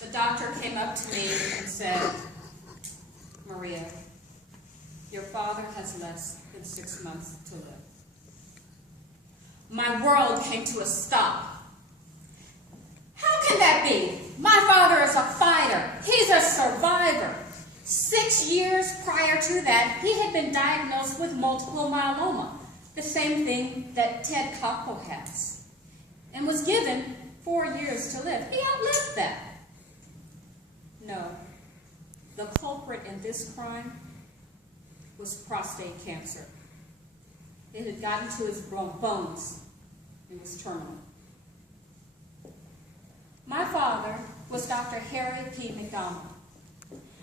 the doctor came up to me and said, "Maria, your father has less than 6 months to live." My world came to a stop. How can that be? My father is a fighter. He's a survivor. 6 years prior to that, he had been diagnosed with multiple myeloma, the same thing that Ted Koppel has, and was given 4 years to live. He outlived that. No, the culprit in this crime was prostate cancer. It had gotten to his bones. It was terminal. My father was Dr. Harry P. McDonald.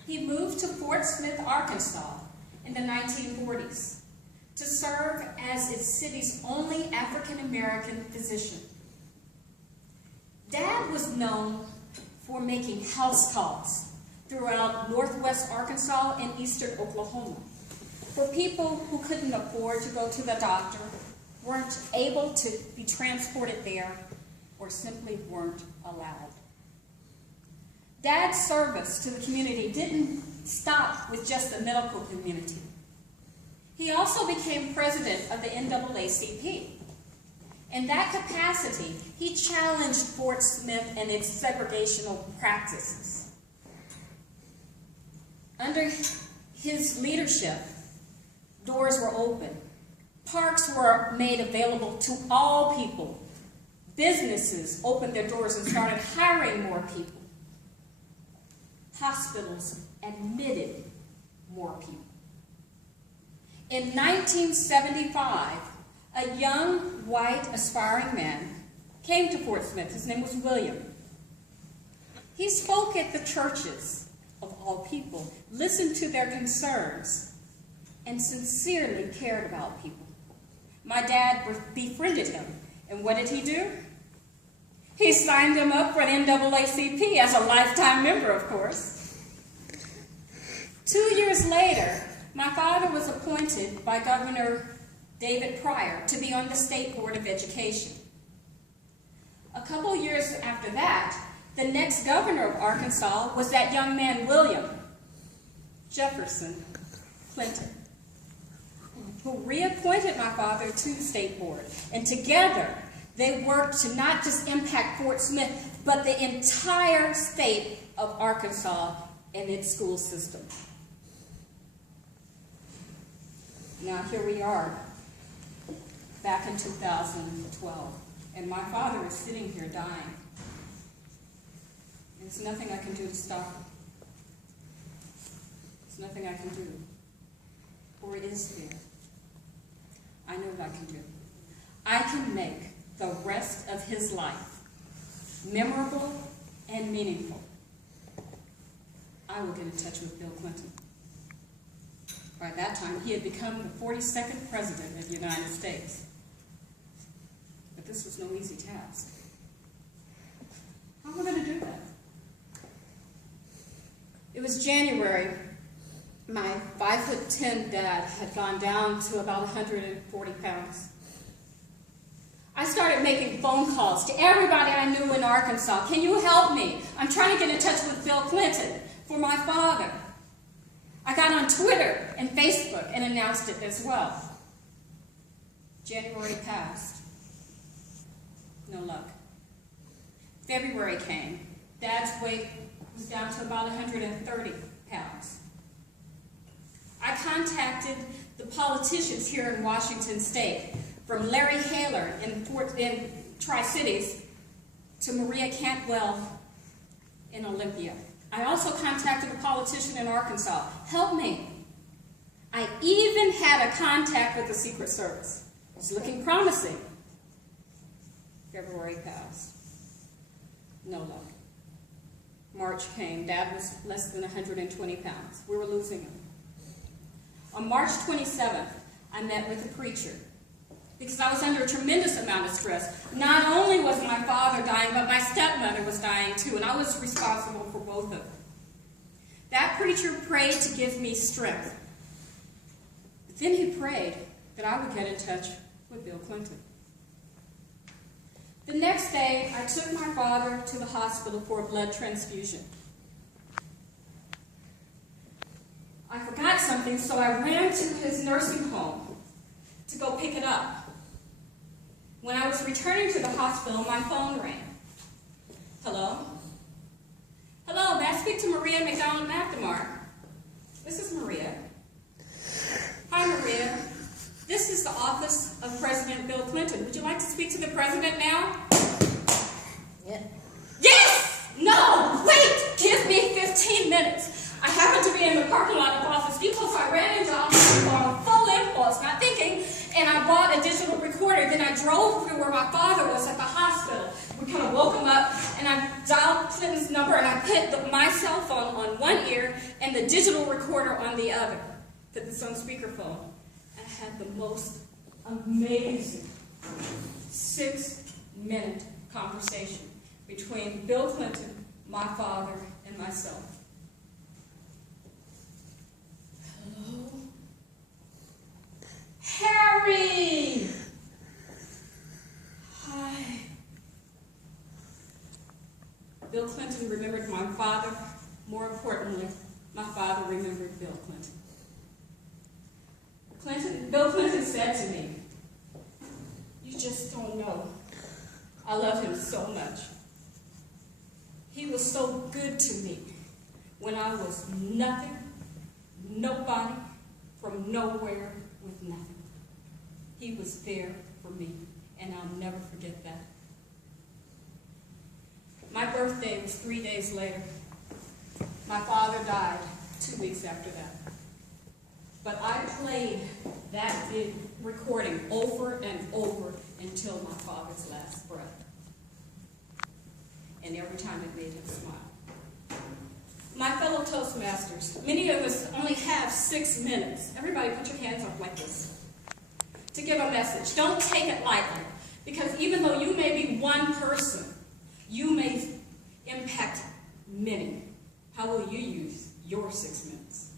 He moved to Fort Smith, Arkansas in the 1940s to serve as its city's only African-American physician. Dad was known for making house calls throughout northwest Arkansas and eastern Oklahoma for people who couldn't afford to go to the doctor, weren't able to be transported there, or simply weren't allowed. Dad's service to the community didn't stop with just the medical community. He also became president of the NAACP. In that capacity, he challenged Fort Smith and its segregational practices. Under his leadership, doors were open. Parks were made available to all people. Businesses opened their doors and started hiring more people. Hospitals admitted more people. In 1975, a young, white, aspiring man came to Fort Smith. His name was William. He spoke at the churches of all people, listened to their concerns, and sincerely cared about people. My dad befriended him, and what did he do? He signed him up for the NAACP as a lifetime member, of course. 2 years later, my father was appointed by Governor David Pryor to be on the State Board of Education. A couple years after that, the next governor of Arkansas was that young man, William Jefferson Clinton, who reappointed my father to the State Board. And together, they worked to not just impact Fort Smith, but the entire state of Arkansas and its school system. Now, here we are, back in 2012, and my father is sitting here dying. There's nothing I can do to stop him. There's nothing I can do. Or is there? I know what I can do. I can make the rest of his life memorable and meaningful. I will get in touch with Bill Clinton. By that time, he had become the 42nd president of the United States. But this was no easy task. How am I going to do that? It was January. My 5'10" dad had gone down to about 140 pounds. I started making phone calls to everybody I knew in Arkansas. Can you help me? I'm trying to get in touch with Bill Clinton for my father. I got on Twitter and Facebook and announced it as well. January passed. No luck. February came. Dad's weight was down to about 130 pounds. I contacted the politicians here in Washington State, from Larry Haler in Tri-Cities to Maria Cantwell in Olympia. I also contacted a politician in Arkansas. Help me. I even had a contact with the Secret Service. It was looking promising. February passed. No luck. March came. Dad was less than 120 pounds. We were losing him. On March 27th, I met with a preacher because I was under a tremendous amount of stress. Not only was my father dying, but my stepmother was dying too, and I was responsible for both of them. That preacher prayed to give me strength. But then he prayed that I would get in touch with Bill Clinton. The next day, I took my father to the hospital for a blood transfusion. I forgot something, so I ran to his nursing home to go pick it up. When I was returning to the hospital, my phone rang. Hello? Hello, may I speak to McDonald McNamar? This is Maria. Hi, Maria. This is the office of President Bill Clinton. Would you like to speak to the president now? Yeah. Yes! No! Wait! Give me 15 minutes. I happen to be in the parking lot of Office Depot, so I ran into Office Depot on full impulse, not thinking, and I bought a digital recorder. Then I drove to where my father was at the hospital. We kind of woke him up, and I dialed Clinton's number, and I put my cell phone on one ear and the digital recorder on the other. Put this on speakerphone. And I had the most amazing 6-minute conversation between Bill Clinton, my father, and myself. Hello? Harry! Hi. Bill Clinton remembered my father. More importantly, my father remembered Bill Clinton. Bill Clinton said to me, "You just don't know. I love him so much. He was so good to me when I was nothing, nobody, from nowhere with nothing. He was there for me, and I'll never forget that." My birthday was 3 days later. My father died 2 weeks after that. But I played that recording over and over until my father's last breath. And every time it made him smile. My fellow Toastmasters, many of us only have 6 minutes. Everybody put your hands up like this. To give a message. Don't take it lightly. Because even though you may be one person, you may impact many. How will you use your 6 minutes?